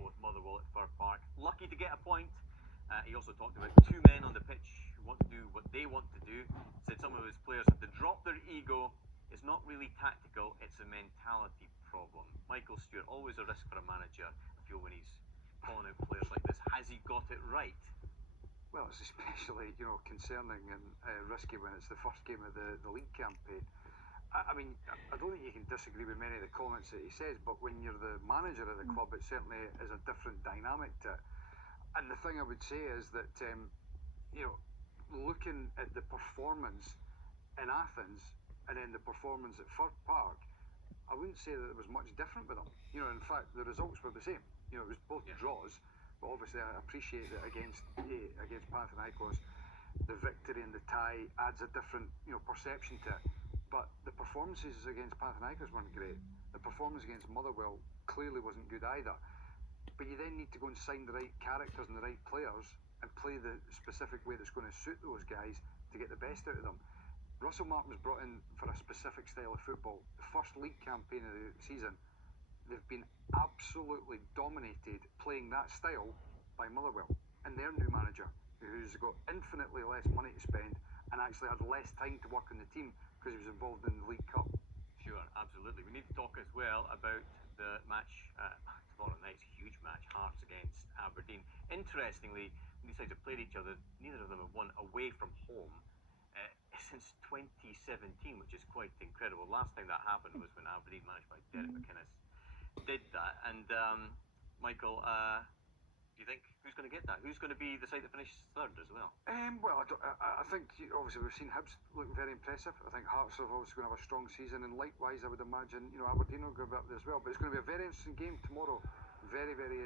draw with Motherwell at Fir Park. Lucky to get a point. He also talked about two men on the pitch who want to do what they want to do. Said some of his players have to drop their ego. It's not really tactical, it's a mentality problem. Michael Stewart, always a risk for a manager, I feel, when he's calling out players like this. Has he got it right? Well, it's especially, concerning and risky when it's the first game of the league campaign. I mean, I don't think you can disagree with many of the comments that he says, but when you're the manager of the club, it certainly is a different dynamic to it. And the thing I would say is that, looking at the performance in Athens and then the performance at Fir Park, I wouldn't say that it was much different with them. In fact, the results were the same. It was both draws, but obviously I appreciate that against Panathinaikos, the victory and the tie adds a different, perception to it. But the performances against Panathinaikos weren't great. The performance against Motherwell clearly wasn't good either. But you then need to go and sign the right characters and the right players and play the specific way that's going to suit those guys to get the best out of them. Russell Martin was brought in for a specific style of football. The first league campaign of the season, they've been absolutely dominated playing that style by Motherwell and their new manager, who's got infinitely less money to spend and actually had less time to work on the team because he was involved in the League Cup. Sure, absolutely. We need to talk as well about the match tomorrow night's huge match, Hearts against Aberdeen. Interestingly, when these sides have played each other, neither of them have won away from home since 2017, which is quite incredible. Last time that happened was when Aberdeen, managed by Derek McInnes, did that. And Michael, do you think who's going to get that? Who's going to be the side that finishes third as well? Well, I think obviously we've seen Hibs look very impressive. I think Hearts are obviously going to have a strong season, and likewise I would imagine Aberdeen will go up there as well. But it's going to be a very interesting game tomorrow. Very, very